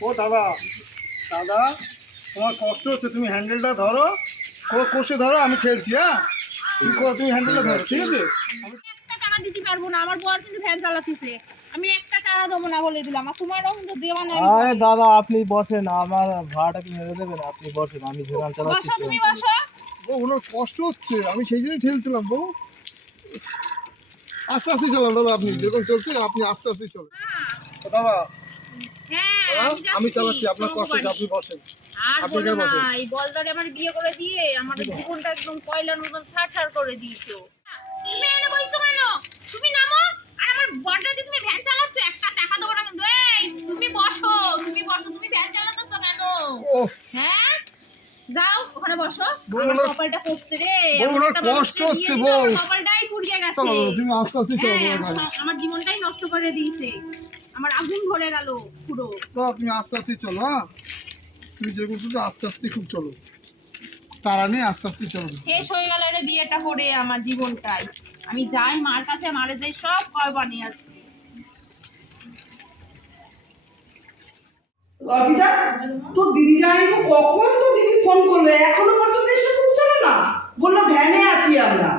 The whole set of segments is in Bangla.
ও দাদা দাদা তোমার কষ্ট হচ্ছে তুমি হ্যান্ডেলটা ধরো ক- কষে ধরো আমি খেলছি হ্যাঁ? তুমি তুমি হ্যান্ডেলটা ধরো ঠিক আছে? আমি একটা টাকা দিতে পারব না আমার বর কিন্তু ভ্যান চালাতেছে। আমি একটা টাকা দেবো না বলে দিলাম আর তোমারও কিন্তু দেওয়া নাই। আরে দাদা আপনি বসেন আমার ভাড়াটা কি মেরে দেবেন? আপনি বসেন আমি ভেড়াল চালাচ্ছি। বসো তুমি বসো। ও ওনার কষ্ট হচ্ছে আমি সেই জন্যই ঠেলছিলাম বউ। আস্তে আস্তে চালান দাদা আপনি যেরকম চলছে আপনি আস্তে আস্তে চলেন। হ্যাঁ। দাদা, আমি আমি চালাচ্ছি আপনার কষ্ট আপনি বসেন। আর বলো না এই বলদারে আমার বিয়ে করে দিয়ে আমাদের জীবনটা একদম কয়লার মতন ছাড় করে দিয়েছ তুমি এনে বলছো কেন? তুমি নামো আর আমার বরটা দিয়ে তুমি ভ্যান চালাচ্ছ একটা টাকা দেবো না কিন্তু। এই তুমি বসো তুমি বসো তুমি ভ্যান চালাতেছো কেন? হ্যাঁ? যাও ওখানে বসো। বউ, আমার কপালটা পড়ছে রে। কষ্ট হচ্ছে। কপালটাই পুড়িয়ে গেছে। তুমি আস্তে আস্তে চলো হ্যাঁ আমার জীবনটাই নষ্ট করে দিয়েছে। আমার আগুন ধরে গেল পুরো। তো তুমি আস্তে আস্তে চলো হ্যাঁ? তুমি যেরকম চলছো আস্তে আস্তে খুব চলো। তারা নেই আস্তে আস্তে চলো। শেষ হয়ে গেল রে বিয়েটা করে আমার জীবনটাই। আমি যাই মার কাছে মারে যাই সব কয় বানিয়ে আছে। অর্পিতা তোর দিদি জানাইবো কখন তো দিদি ফোন করল? এখনও পর্যন্ত এসে পৌঁছালো না? বলল ভ্যানে আছি আমরা।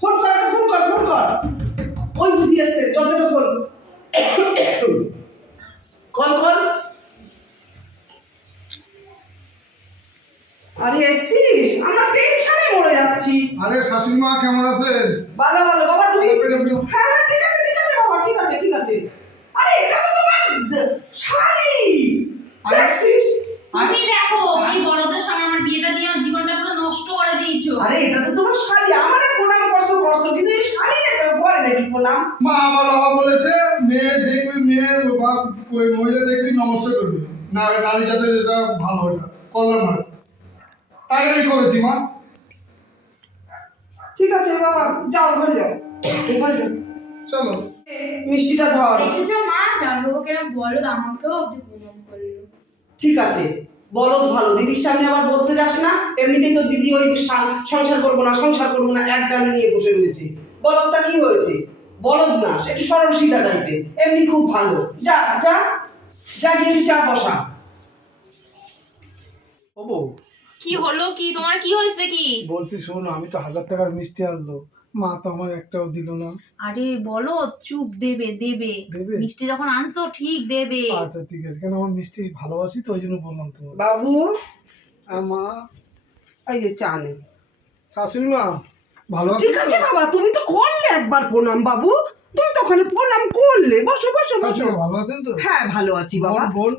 ফোন কর ফোন কর ফোন কর। ওই বুঝি এসছে দরজাটা খোল। কল কল আরে এসছিস? আমরা টেনশনে মরে যাচ্ছি। আরে শাশুড়ি মা কেমন আছেন? ভালো ভালো। বাবা তুমি। হ্যাঁ হ্যাঁ ঠিক আছে ঠিক আছে বাবা ঠিক আছে ঠিক আছে। আরে এটা তো তোমার দ- শাড়ি আরে- দেখছিস তুমি দেখো এই বড়দের সঙ্গে আমার বিয়েটা দিয়ে আমার জীবনটা পুরো নষ্ট করে দিয়েছ আরে এটা তো তোমার শাড়ি আমারে প্রণাম করছ করছ কিন্তু এই শাড়ি না কেউ করে মা আমার বাবা বলেছে মেয়ে দেখবি মেয়ে বা ওই মহিলা দেখবি নমস্কার করবি। না নারী জাতের এটা ভালো এটা কল্যাণ হয় তাই আমি করেছি মা। ঠিক আছে বাবা যাও ঘরে যাও। ঘরে যাও। চলো। মিষ্টিটা ধর। দেখেছ মা? জানব কেন বলো আমাকেও প্রণাম করল। ঠিক আছে বলদ ভালো। দিদির সামনে আবার বলতে যাস না? এমনিতেই তো দিদি ওই সংসার করব না সংসার করব না এক গান নিয়ে বসে রয়েছে। বলদটা কি হয়েছে? বলদ না একটু সরলশীলা টাইপের। এমনি খুব ভালো। যা যা যা গিয়ে চা বসা। ও বউ। কি হলো কি? তোমার কি হয়েছে কি? বলছি শোনো আমি তো হাজার টাকার মিষ্টি আনলো। মা তো আমার একটাও দিল না। আরে বলো চুপ দেবে দেবে। দেবে? মিষ্টি যখন আনছো ঠিক দেবে। আচ্ছা ঠিক আছে। কেন আমার মিষ্টি ভালোবাসি তো ওই জন্য বললাম তোমার বাবু। আর মা? এই যে চা নে। শাশুড়ি মা? ভালো ঠিক আছে বাবা তুমি তো করলে একবার প্রণাম বাবু। তুমি তো ওখানে প্রণাম করলে। বসো বসো বসো। ভালো আছেন তো? হ্যাঁ ভালো আছি বাবা। বোন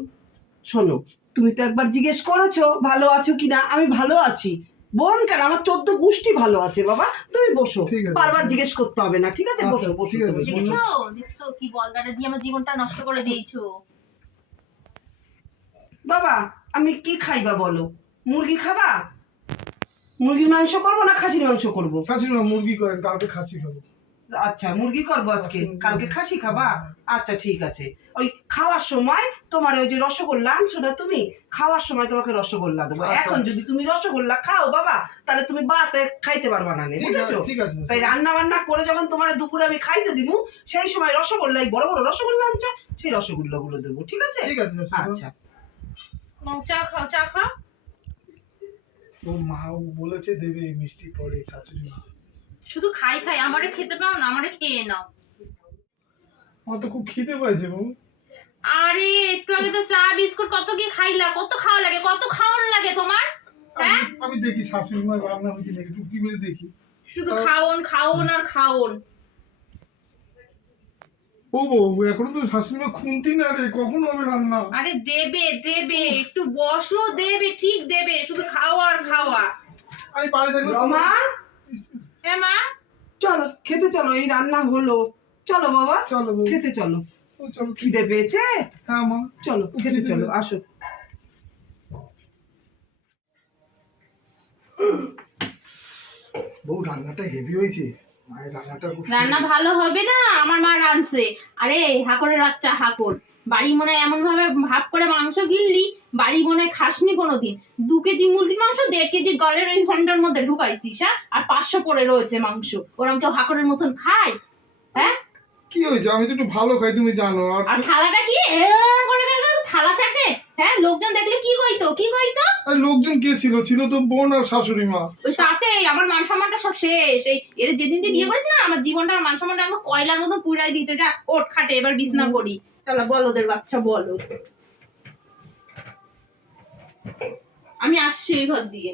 শোনো তুমি তো একবার জিজ্ঞেস করেছ ভালো আছো কিনা? আমি ভালো আছি। বোন কেন? আমার চোদ্দ গোষ্ঠী ভালো আছে বাবা। তুমি বসো। বারবার জিজ্ঞেস করতে হবে না ঠিক আছে? আচ্ছা, বসো বসো ঠিক আছে, তুমি। দেখছ? কি বলদাটা দিয়ে আমার জীবনটা নষ্ট করে দিয়েছ? বাবা আমি কি খাইবা বলো? মুরগি খাবা? মুরগির মাংস করব না খাসির মাংস করব? শাশুড়ি মা মুরগি করেন কালকে খাসি খাব। আচ্ছা মুরগি করব আজকে? কালকে খাসি খাবা? আচ্ছা ঠিক আছে। ওই খাওয়ার সময় তোমার ওই যে রসগোল্লা আনছো না তুমি? খাওয়ার সময় তোমাকে রসগোল্লা দেবো। আচ্ছা। এখন যদি তুমি রসগোল্লা খাও বাবা তাহলে তুমি বাতে খাইতে পারবা না ঠিক আছে বুঝেছ? তাই রান্না বান্না করে যখন তোমার দুপুরে আমি খাইতে দিব সেই সময় রসগোল্লা এই বড় বড় রসগোল্লা আনছো সেই রসগোল্লা গুলো দেবো ঠিক আছে? ঠিক আছে আচ্ছা। চা খাও চা খাও। ও মা বলেছে দেবে মিষ্টি পরে শাশুড়ি মা। শুধু খাই খাই আমারে খেতে পাও না আমারে খেয়ে নাও। আমার তো খুব খিদে পাইছে বউ। আরে একটু আগে তো চা বিস্কুট কত কি খাইলা কত খাওয়া লাগে কত খাওয়ান লাগে তোমার হ্যাঁ? আমি- দেখি শাশুড়ি মা রান্না হয়েছে নাকি টুকি মেরে দেখি? শুধু খাওন খাওন আর খাওন ও বউ এখনও তো শাশুড়ি খুনতি না রে কখন হবে রান্না? আরে দেবে দেবে একটু বসো দেবে ঠিক দেবে শুধু খাওয়া আর খাওয়া। আমি বাড়ি থাকলে রমা? হ্যাঁ মা? চলো খেতে চলো এই রান্না হলো। চলো বাবা চলো খেতে চলো। ও চলো খিদে পেয়েছে? হ্যাঁ মা। চলো খেতে চলো আসো। বউ রান্নাটা হেভি হয়েছে। রান্না ভালো হবে না? আমার মা রাঁধছে। আরে হাকরের বাচ্চা হাকর। বাড়ি মনে হয় এমন ভাবে ভাব করে মাংস গিললি বাড়ি মনে খাসনি কোনোদিন। দু কেজি মুরগির মাংস দেড় কেজি গলের ওই ঘণ্টার মধ্যে ঢুকাইছিস হ্যাঁ? আর পাঁচশো পড়ে রয়েছে মাংস। ওরম কেউ হাকরের মতন খায়? হ্যাঁ? কি হয়েছে? আমি তো একটু ভালো খাই তুমি জানো। আর থালাটা কি? করে। থালা চাটে? হ্যাঁ লোকজন দেখলে কি কইতো? কি কইতো? আর লোকজন কে ছিল? ছিল তো বোন আর শাশুড়ি মা। ওই তাতে আমার মান সম্মানটা সব শেষ। এই এর যেদিন দিয়ে বিয়ে করেছে না আমার জীবনটা মান সম্মানটা আমাকে কয়লার মতো পুরাই দিয়েছে। যা ওট খাটে এবার বিছনা করি তাহলে বাচ্চা বলো আমি আসছি এই ঘর দিয়ে।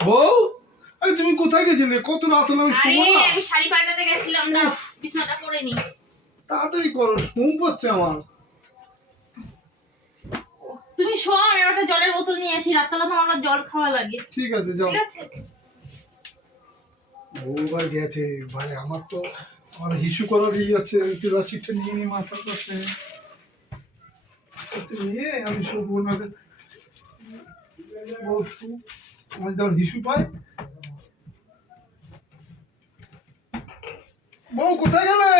বউ আরে তুমি কোথায় গেছিলে? কত রাত হলো আমি আরে না। আমি শাড়ি পাল্টাতে গেছিলাম না বিছনাটা করে নি। তাড়াতাড়ি করো ঘুম পড়ছে আমার। তুমি শো আমি একটা জলের বোতল নিয়ে আসি রাতবেলা তো আমার আবার জল খাওয়া লাগে। ঠিক আছে যাও। ঠিক আছে? বউবার গেছে ভাই আমার তো আমার হিসু করার ই আছে প্লাস্টিকটা নিয়ে নিয়ে মাথার ওটা নিয়ে আমি সব আমার যখন হিসু পাই বউ কোথায় গেলে?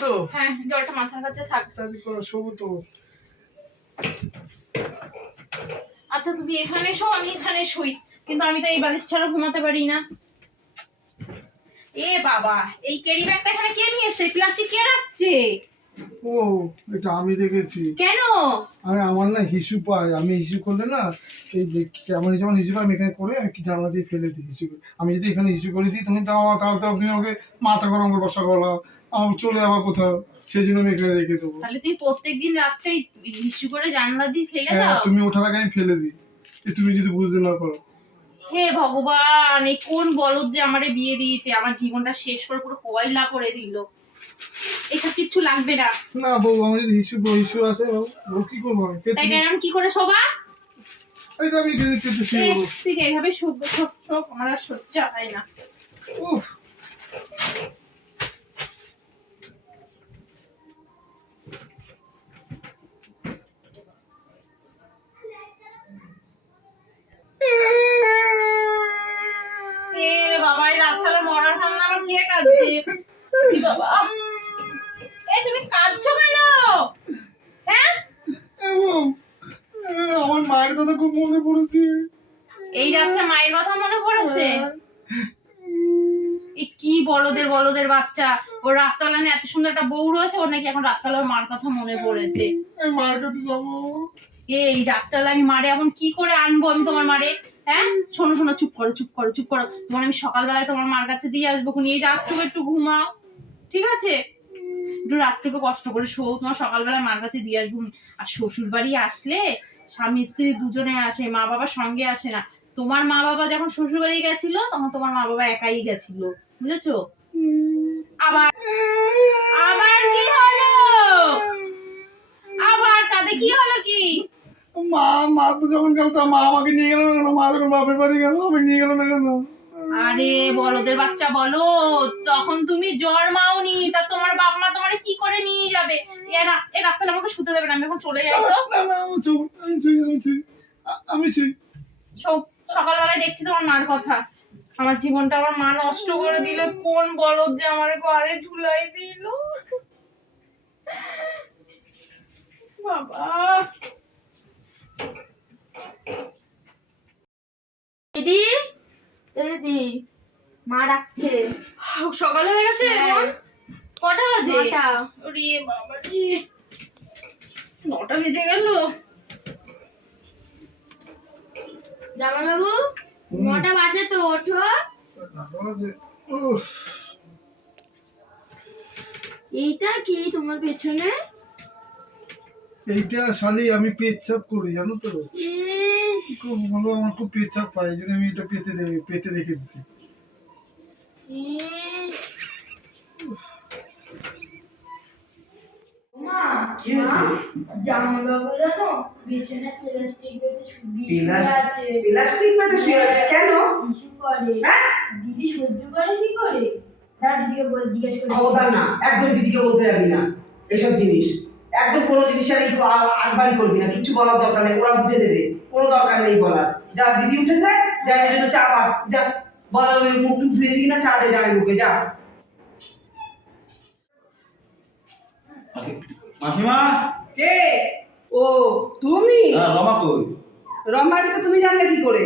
জল হ্যাঁ জলটা মাথার কাছে থাক। তাহলে করো শোবো তো। আচ্ছা তুমি এখানে শো আমি এখানে শুই। কিন্তু আমি তো এই বালিশ ছাড়া ঘুমাতে পারি না। এ বাবা এই ক্যারি ব্যাগটা এখানে কে নিয়ে এসে প্লাস্টিক কে রাখছে? ও এটা আমি দেখেছি। কেন? আরে আমার না হিসু পাই আমি হিসু করলে না এই যে কেমন যেমন হিসু পাই আমি এখানে করে আমি কি জানলা দিয়ে ফেলে দিই হিসু আমি যদি এখানে হিসু করে দিই তুমি তাও তাও তাও তুমি আমাকে মাথা গরম করে বসা আমার চলে কোথাও সেই জন্য আমি এখানে রেখে দেবো। তাহলে তুই প্রত্যেকদিন রাত্রে ইস্যু করে জানলা দিয়ে ফেলে হ্যাঁ দাও? তুমি ওঠার আগে আমি ফেলে দিই। তুমি যদি বুঝতে না পারো। হে ভগবান এই কোন বলদ যে আমারে বিয়ে দিয়েছে? আমার জীবনটা শেষ করে পুরো কয়লা করে দিল। এসব কিচ্ছু লাগবে না। না বউ আমার যদি হিসু হিসু আছে বউ কি করব আমি? তাই কেন কি করে শোভা? এটা আমি পেতে এ, শুয়ে তুই এইভাবে শোভ শোভ শোভ আমার আর সহ্য হয় না। উফ। বাবা এই রাস্তাটা মরার সামনে আমার কে কাঁদছে? বাবা এই তুমি কাঁদছো কেন হ্যাঁ এ বউ, এ, আমার মায়ের কথা খুব মনে পড়েছে। এই রাত্রে মায়ের কথা মনে পড়েছে? কি বলদের বলদের বাচ্চা। ওর রাস্তাবেলা এত সুন্দর একটা বউ রয়েছে ওর নাকি এখন রাস্তাবেলা ওর মার কথা মনে পড়েছে। মার কাছে যাব। এই রাত্রেবেলা আমি মারে এখন কি করে আনব আমি তোমার মারে? হ্যাঁ? শোনো শোনো চুপ করো চুপ করো চুপ করো। তোমার আমি সকালবেলায় তোমার মার কাছে দিয়ে আসব খুনি। এই রাত্রকে একটু ঘুমাও। ঠিক আছে? একটু রাত্রকে কষ্ট করে শো। তোমার সকালবেলা মার কাছে দিয়ে আসব আর শ্বশুর বাড়ি আসলে স্বামী স্ত্রী দুজনে আসে মা বাবার সঙ্গে আসে না। তোমার মা বাবা যখন শ্বশুর বাড়ি গেছিল তখন তোমার মা বাবা একাই গেছিল। বুঝেছ? আবার আবার কি হলো? আবার কাঁদে কি হলো কি? মা মা তো যখন গেল মা আমাকে নিয়ে গেল না মা যখন বাপের বাড়ি গেল আমি নিয়ে গেল না কেন? আরে বলদের বাচ্চা বলো তখন তুমি জ্বর মাওনি তা তোমার বাপ মা তোমার কি করে নিয়ে যাবে। এ রাত আমাকে শুতে দেবে না আমি এখন চলে যাই তো। আমি শুই সকালবেলায় দেখছি তোমার মার কথা। আমার জীবনটা আমার মা নষ্ট করে দিল। কোন বলদ যে আমার ঘরে ঝুলাই দিল? বাবা। দিদি? দিদি মা ডাকছে। সকাল হয়ে গেছে হ্যাঁ। এখন কটা বাজে? ওরে বাবা রে। নটা বেজে গেল। জামাইবাবু নটা বাজে তো ওঠো। এইটা কি তোমার পেছনে? এইটা শালি আমি পেচ্ছাপ করি জানো তো। করব বলো আমার খুব পেচ্ছাপ পাই এই জন্য আমি এটা পেতে পেতে রেখে দিচ্ছি ইস। মা কি হয়েছে? জামাইবাবু জানো পেছনে প্লাস্টিক বেঁধে শুয়ে আছে। প্লাস্টিক পেতে শুয়ে আছে কেন? কিছু করে হ্যাঁ? দিদি সহ্য করে কি করে? দাঁড়া দিদিকে বলে জিজ্ঞেস করে। খবরদার না একদম দিদিকে বলতে যাবি না এসব জিনিস। একদম কোনো জিনিস আর একবারই করবি না কিছু বলার দরকার নেই ওরা বুঝে দেবে কোনো দরকার নেই বলার। যা দিদি উঠেছে যা এর জন্য চা বাদ যা। বলা ওই মুখ টুক ধুয়েছি কিনা চা দে জামাই মুখে যা। মাসিমা? কে? ও তুমি? হ্যাঁ রমা কই? রমা এসে তুমি জানলে কি করে?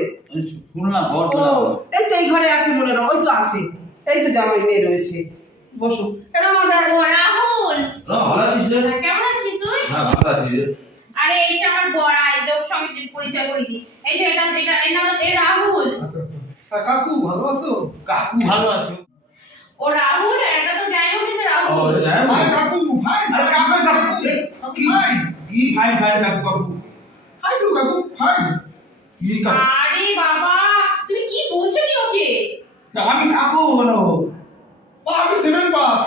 শুনলাম পেলাম এই তো এই ঘরে আছে মনে হয় ওই তো আছে। এই তো জামাই মেয়ে রয়েছে। বসো। এটা আমাদের ও রাহুল। রমা, ভালো আছিস রে? কেমন আছিস তুই? হ্যাঁ ভালো আছি রে। আরে এইটা আমার বড়া তোর সঙ্গে পরিচয় করে দিই। এই যে এটা এটা এর নাম এই রাহুল। আচ্ছা আচ্ছা। কাকু ভালো আছো? কাকু ভালো আছো। ও রাহুল এটা তো যাই হোক কিন্তু ও, রাহুল যাই হোক। কাকু। আরে কাকু কি কি কাকু কাকু হাই টু কাকু হাই কি কাকু আরে বাবা তুমি কি বলছো কি ওকে? আমি কাকু বলো। ও আমি সেভেন পাস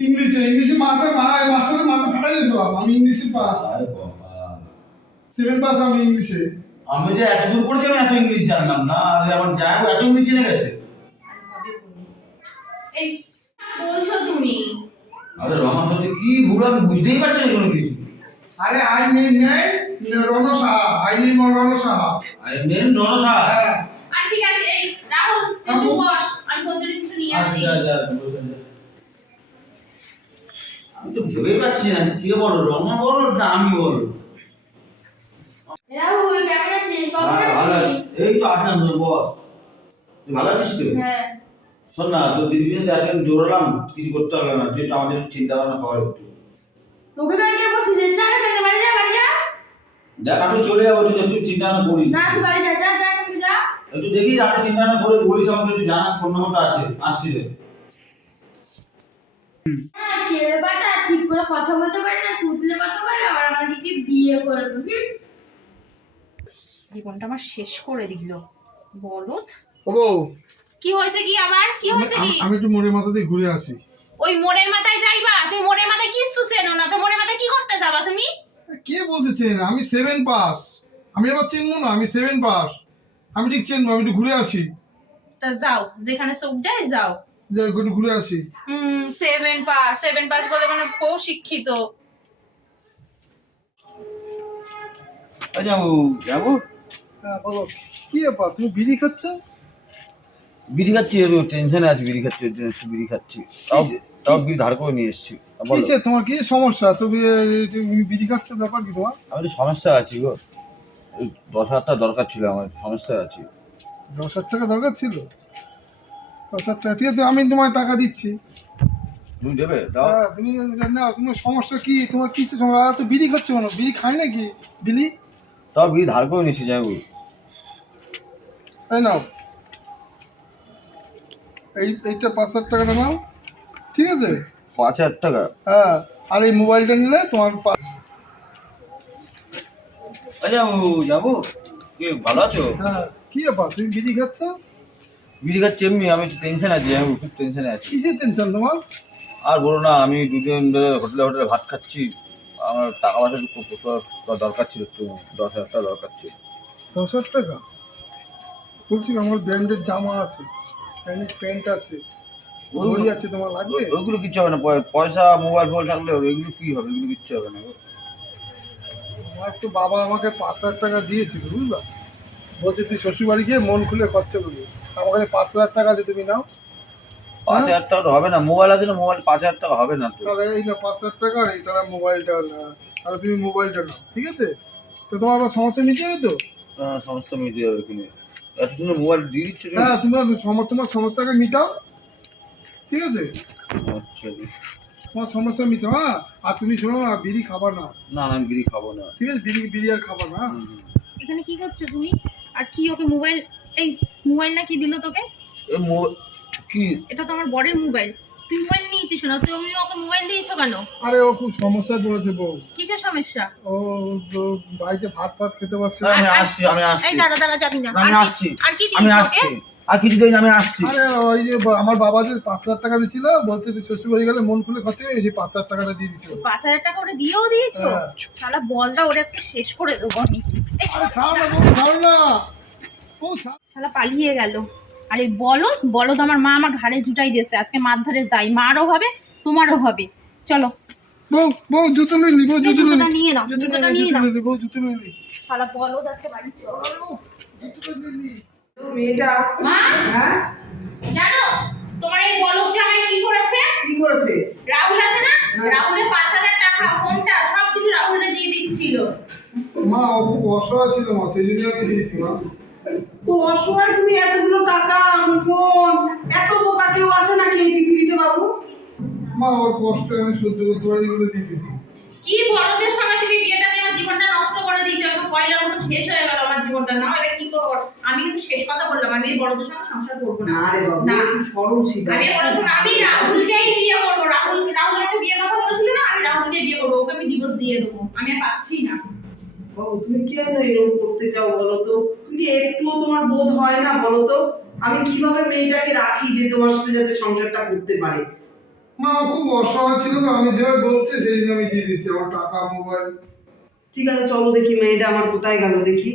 ইংলিশে ইংলিশে মাসে মাথায় মাস্টারের মাথা ফাটাই দিয়েছিলাম আমি ইংলিশে পাস আরে বাবা। সেভেন পাস আমি ইংলিশে। আমি যে এত দূর পড়েছি আমি এত ইংলিশ জানলাম না। আরে আমার যাই হোক এত ইংলিশ জেনে গেছে এই আরে রমা সত্যি কি ভুল? আমি বুঝতেই পারছি না কোনো কিছু। আরে আই নেই নেই রণ সাহা। আই নেই রণ সাহা। আরে মেন রনসা হ্যাঁ। আর ঠিক আছে এই রাহুল তুই বস আমি তোর কিছু নিয়ে আসি আচ্ছা আচ্ছা বসে যা। আমি তো ভেবে পাচ্ছি না কে বলো রমা বলো না আমি বলো রাহুল কেমন আছিস? কখন হ্যাঁ, ভালো আসলি এই তো আসলাম বস। তুই ভালো আছিস তো? হ্যাঁ। শোন না তোর দিদি যদি আজকে আমি দৌড়ালাম কিছু করতে হবে না তুই আমাদের চিন্তা ভাবনা কর একটু। তোকে বাড়ি কে বসে চা খেতে বাড়ি যা বাড়ি যা। দেখ আমি চলে যাব তুই একটু চিন্তা ভাবনা করিস। না তুই বাড়ি যা যা যা তুমি যা। একটু দেখি রাতে চিন্তা ভাবনা করে বলিস আমাকে একটু জানাস ফোন নম্বরটা আছে আসছি রে। হ্যাঁ কেলে বাটা ঠিক করে কথা বলতে পারে না তুতলে কথা বলে আবার আমাদেরকে বিয়ে করবে হুম জীবনটা আমার শেষ করে দিল। বলত ও কি হয়েছে কি আবার? কি হয়েছে কি? আমি- একটু মোড়ের মাথা দিয়ে ঘুরে আসি। ওই মোড়ের মাথায় যাইবা? তুমি মোড়ের মাথায় কিচ্ছু চেনো না। তো মোড়ের মাথায় কি করতে যাবা তুমি? কে বলতে চেন আমি সেভেন পাস আমি আবার চিনবো না আমি সেভেন পাস আমি ঠিক চিনবো আমি একটু ঘুরে আসি। তা যাও যেখানে চোখ যায় যাও। যাই একটু ঘুরে আসি। হুম সেভেন পাস সেভেন পাস বলে মানে খুব শিক্ষিত। যাব যাব? হ্যাঁ বলো। কি ব্যাপার? তুমি বিড়ি খাচ্ছ? বিড়ি খাচ্ছি একটু টেনশনে আছি বিড়ি খাচ্ছি ওই জন্য একটু বিড়ি খাচ্ছি। তাও তাও বিড়ি ধার করে নিয়ে এসেছি। কিসে? তোমার কি সমস্যা? তুমি বিড়ি খাচ্ছ ব্যাপার কি তোমার? আমি তো সমস্যা আছি গো। দশ হাজার টাকা দরকার ছিল আমার সমস্যা আছি। দশ হাজার টাকা দরকার ছিল? দশ হাজার টাকা ঠিক আছে আমি তোমায় টাকা দিচ্ছি। তুমি দেবে? দাও। হ্যাঁ তুমি না তোমার সমস্যা কি? তোমার কিসের সমস্যা? আর তো বিড়ি খাচ্ছ কেন? বিড়ি খাই নাকি? বিড়ি? তাও বিড়ি ধার করে নিয়েছি যাব তাই নাও। এই এইটা পাঁচ হাজার টাকাটা নাও। ঠিক আছে? পাঁচ হাজার টাকা? হ্যাঁ আর এই মোবাইলটা নিলে তোমার পা- আচ্ছা ও যাব। কি ভালো আছো? হ্যাঁ কি ব্যাপার? তুমি বিড়ি খাচ্ছ? বিড়ি খাচ্ছি এমনি আমি একটু টেনশন আছি আমি খুব টেনশনে আছি। কিসের টেনশন তোমার? আর বলো না আমি দুদিন ধরে হোটেলে হোটেলে ভাত খাচ্ছি। আমার টাকা পয়সা দরকার ছিল একটু দশ হাজার টাকা দরকার ছিল। দশ হাজার টাকা? বলছি আমার ব্র্যান্ডের জামা আছে। প্যান্ট আছে। ঘড়ি আছে তোমার লাগবে? ওইগুলো কিচ্ছু হবে না। পয়- পয়সা মোবাইল ফোন থাকলে এগুলো কি হবে? এগুলো কিচ্ছু হবে না। আমার তো বাবা আমাকে পাঁচ হাজার টাকা দিয়েছিল বুঝলা? বলছে তুই শ্বশুরবাড়ি গিয়ে মন খুলে খরচা করবি। আমার কাছে পাঁচ হাজার টাকা আছে তুমি নাও। পাঁচ হাজার টাকা হবে না। মোবাইল আছে না মোবাইল পাঁচ হাজার টাকা হবে না তাহলে এই না পাঁচ হাজার টাকা এই তারা মোবাইলটা না। তাহলে তুমি মোবাইলটা নাও ঠিক আছে? তো তোমার আবার সমস্যা মিটে যাবে তো? আহ, সমস্ত মিটিয়ে যাবে কিনে এত সুন্দর মোবাইল দিয়ে দিচ্ছ হ্যাঁ তোমার সম- তোমার সমস্যাকে মিটাও। ঠিক আছে? আচ্ছা। তোমার সমস্যা মিটাও হ্যাঁ? আর তুমি শোনো না বিড়ি খাবা না না না আমি বিড়ি খাব না। ঠিক আছে? বিড়ি বিড়ি আর খাবা না হ্যাঁ? এখানে কি করছ তুমি? আর কি ওকে মোবাইল এই মোবাইল না কি দিল তোকে? কি? এটা তো আমার বরের মোবাইল তুই মোবাইল নিয়েছিস না তুমি ওকে মোবাইল দিয়েছ কেন? আরে ও খুব সমস্যায় পড়েছে বউ। কিসের সমস্যা? ও বাড়িতে ভাত ফাত খেতে পারছে আমি আসছি আমি আসছি। এই দাঁড়া দাঁড়া যাবি না। আমি আসছি। আর কি আমি আসছি। আর কিছু দিন আমি আসছি। আরে ওই যে আমার বাবা যে পাঁচ হাজার টাকা দিচ্ছিল বলছে তুই শ্বশুর বাড়ি গেলে মন খুলে খরচা এই যে পাঁচ হাজার টাকাটা দিয়ে দিচ্ছিল পাঁচ হাজার টাকা ওরে দিয়েও দিয়েছ? হ্যাঁ। শালা বলদা ওরে আজকে শেষ করে দেবো আমি। আরে ছাড় না বউ ছাড় না। ও শালা পালিয়ে গেল। আরে বলদ বলদ আমার মা আমার ঘাড়ে জুটাই দিয়েছে। আজকে মার ধারে যাই। মারও হবে তোমারও হবে। চলো। বউ বউ জুতো নিয়ে নি বউ জুতো নিয়ে নাও জুতোটা নিয়ে নাও। বউ জুতো নিয়ে নি। শালা বলদ আজকে বাড়ি চলো মেয়েটা মা? হ্যাঁ? জানো তোমার এই বলদ জামাই কি করেছে? কি করেছে? রাহুল আছে না? হ্যাঁ। রাহুলের পাঁচ হাজার টাকা ফোনটা সবকিছু রাহুলের দিয়ে দিচ্ছিল। মা ও খুব অসহায় ছিল মা সেই জন্য আমি দিয়েছি মা। তো অসহায় তুমি এতগুলো টাকা ফোন এত বোকা কেউ আছে নাকি এই পৃথিবীতে বাবু? মা ওর কষ্ট আমি সহ্য করতে পারি বলে দিয়ে দিয়েছি। কি বড়দের সঙ্গে তুমি বিয়েটা দিয়ে আমার জীবনটা নষ্ট করে দিয়েছ? একদম মতো শেষ হয়ে গেল আমার জীবনটা। না এবার কি করব? আমি কিন্তু শেষ কথা বললাম আমি এই বড়দের সঙ্গে সংসার করব না। না রে বাবু না। একটু সরল ছিল আমি আমি রাহুলকেই বিয়ে করব। রাহুল রাহুল আমাকে বিয়ে কথা বলেছিল না? আমি রাহুলকে বিয়ে করব ওকে আমি ডিভোর্স দিয়ে দেবো। আমি আর পাচ্ছি না। বাবু তুমি কেন এরকম করতে চাও বলো তো? তুমি একটুও তোমার বোধ হয় না বলো তো? আমি কীভাবে মেয়েটাকে রাখি যে তোমার সাথে যাতে সংসারটা করতে পারে? মা ও খুব অসহায় ছিল তো আমি যেভাবে বলছি সেই জন্য আমি দিয়ে দিয়েছি আমার টাকা মোবাইল ঠিক আছে চলো দেখি মেয়েটা আমার কোথায় গেল দেখি।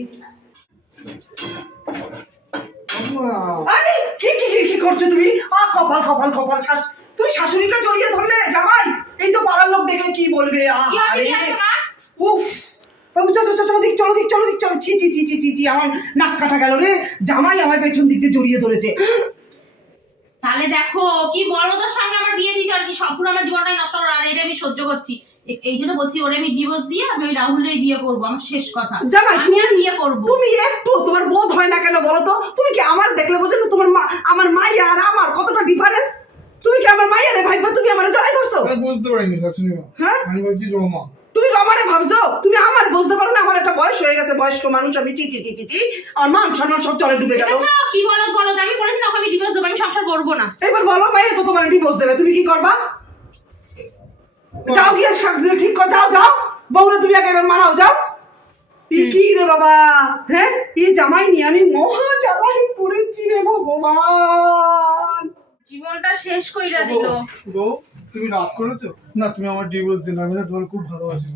আরে কি কি কি কি করছ তুমি? আ কপাল কপাল কপাল শাশ তুমি শাশুড়িকে জড়িয়ে ধরলে জামাই? এই তো পাড়ার লোক দেখে কি বলবে? আ, আরে? উফ। চলো চলো চলো দিক চলো দিক চলো দিক চলো। ছি ছি ছি ছি ছি ছি আমার নাক কাটা গেল রে। জামাই আমার পেছন দিক দিয়ে জড়িয়ে ধরেছে। তাহলে দেখো কি বড়দের সঙ্গে আমার বিয়ে দিয়েছে আর কি? সম্পূর্ণ আমার জীবনটাই নষ্ট করো আর এটা আমি সহ্য করছি। এই জন্য বলছি ওরে আমি ডিভোর্স দিয়ে আমি ওই রাহুলের বিয়ে করব আমার শেষ কথা। জামাই তুমি আর বিয়ে করব। তুমি একটু তোমার বোধ হয় না কেন বলো তো? তুমি কি আমার দেখলে বোঝো না তোমার মা আমার মাইয়া আর আমার কতটা ডিফারেন্স তুমি কি আমার মাইয়া রে ভাইবা তুমি আমার জড়াই ধরছো? বুঝতে পারিনি শাশুড়ি মা হ্যাঁ? আমি ভাবছি রমা। তুমি রমারে ভাবছ? তুমি আমার বুঝতে পারো না আমার একটা বয়স হয়ে গেছে বয়স্ক মানুষ আমি চি চি চি চি চি আমার মান সম্মান সব জলে ডুবে গেল। কি বলো বলো আমি বলেছি না আমি ডিভোর্স দেবো আমি সংসার করব না। এবার বলো মাইয়া তো তোমার ডিভোর্স দেবে তুমি কি করবা? যাও গিয়ে ঠিক কর যাও যাও। বউরে তুমি আগে মানাও যাও। কি রে বাবা? হ্যাঁ? এই জামাই নিয়ে আমি মহা জামাই পড়েছি রে ভগবান। জীবনটা শেষ কইরা দিল। বউ। তুমি রাগ করেছ? না তুমি আমার ডিভোর্স দিন আমি না তোমার খুব ভালোবাসি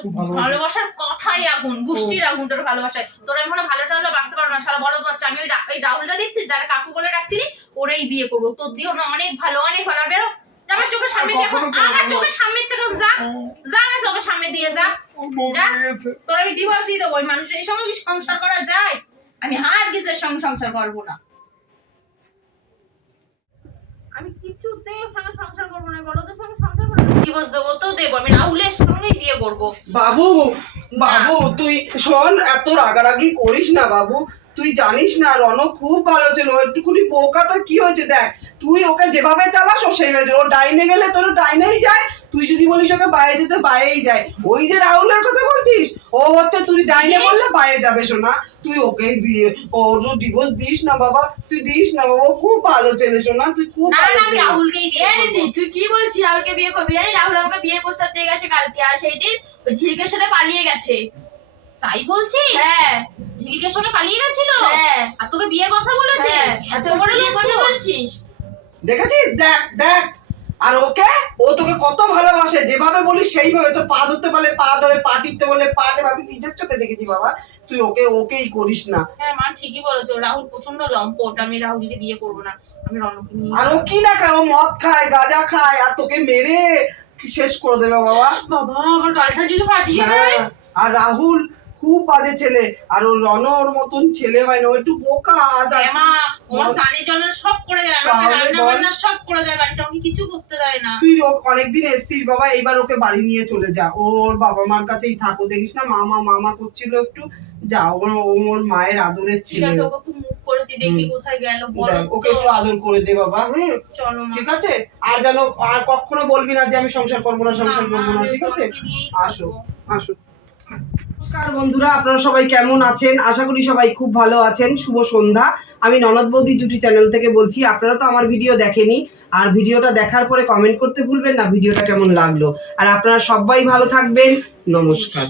খুব ভালোবাসি। ভালোবাসার কথাই আগুন গুষ্টির আগুন তোর ভালোবাসায়। তোর আমি মনে হয় ভালো টালো বাঁচতে পারব না সারা বড় বাচ্চা আমি ওই রাহুলটা দেখছিস যারা কাকু বলে ডাকছিলি? ওরেই বিয়ে করব। তোর দিয়ে না অনেক ভালো অনেক ভালো। বেরো। আমার চোখের সামনে করব আমার চোখের সামনে থেকে যা যা আমার চোখের সামনে দিয়ে যা। যা। তোর আমি ডিভোর্স দিয়ে দেবো ওই মানুষের এই সঙ্গে সংসার করা যায়? আমি আর কিছুর সঙ্গে সংসার করব না? আমি কিছুতেই ওর সঙ্গে সংসার করব না বড়দের সঙ্গে সংসার করব ডিভোর্স দেবো তো দেবো। আমি রাহুলের সঙ্গেই বিয়ে করব। বাবু বাবু তুই শোন এত রাগারাগি করিস না বাবু। তুই জানিস না রণ খুব ভালো ছিল। একটুখানি একটুখানি বোকাটা কি হয়েছে দেখ? তুই ওকে যেভাবে চালাস ও সেইভাবে ওর ও ডাইনে গেলে তোর ডাইনেই যায় তুই যদি বলিস ওকে বাইরে যেতে বাইরেই যায়। ওই যে রাহুলের কথা বলছিস? ও হচ্ছে তুই ডাইনে বললে বাইরে যাবে শোনা তুই ওকে বিয়ে ওর ডিভোর্স দিস না বাবা। তুই দিস না বাবা। ও খুব ভালো ছেলে শোনা তুই খুব না ভালো না আমি ছেলে। রাহুলকেই বিয়ে দিদি, তুই কি বলছিস? রাহুলকে বিয়ে করবি? জানি রাহুল আমাকে বিয়ের প্রস্তাব দিয়ে গেছে কালকে আর সেই দিন ওই ঝিলিকের সাথে পালিয়ে গেছে। তাই বলছিস? হ্যাঁ। ঝিলিকের সঙ্গে পালিয়ে গেছিল? হ্যাঁ। আর তোকে বিয়ের কথা বলেছে? হ্যাঁ। এত বড় বিয়ে করতে বলছিস? দেখেছিস? দেখ দেখ। আর ওকে? ও তোকে কত ভালোবাসে। যেভাবে বলিস সেইভাবে। তো পা ধরতে পারলে পা ধরে পা টিপতে বললে পা টেপে। আমি নিজের চোখে দেখেছি বাবা তুই ওকে ওকেই করিস না। হ্যাঁ মা ঠিকই বলেছ। রাহুল প্রচণ্ড লম্পট। আমি রাহুলকে বিয়ে করব না। আমি রণকে নিয়ে আর ও কি না খায়? ও মদ খায় গাঁজা খায় আর তোকে মেরে শেষ করে দেবে বাবা। বাবা আমার গালটা যদি ফাটিয়ে দেয়। হ্যাঁ আর রাহুল খুব বাজে ছেলে। আর ও রণ ওর মতন ছেলে হয় না একটু বোকা আদা। হ্যাঁ মা ওর স্নানের জন্য সব করে দেয় আমাকে রান্না। বান্না সব করে দেয় বাড়িতে আমাকে কিছু করতে দেয় না। তুই ও- অনেকদিন এসছিস বাবা এইবার ওকে বাড়ি নিয়ে চলে যা। ওর বাবা মার কাছেই থাকো দেখিস না মামা মামা করছিল একটু। যা ওর ওর মায়ের আদরের ঠিক আছে ওকে খুব মুখ করেছি দেখি কোথায় গেল বলো ওকে। একটু আদর করে দে বাবা হুম। চলো ঠিক আছে? আর যেন আর কখনো বলবি না যে আমি সংসার করব না সংসার করব না ঠিক আছে? আসো আসো। নমস্কার বন্ধুরা, আপনারা সবাই কেমন আছেন? আশা করি সবাই খুব ভালো আছেন। শুভ সন্ধ্যা। আমি ননদ বৌদি জুটি চ্যানেল থেকে বলছি, আপনারা তো আমার ভিডিও দেখেনি। আর ভিডিওটা দেখার পরে কমেন্ট করতে ভুলবেন না, ভিডিওটা কেমন লাগল। আর আপনারা সবাই ভালো থাকবেন। নমস্কার।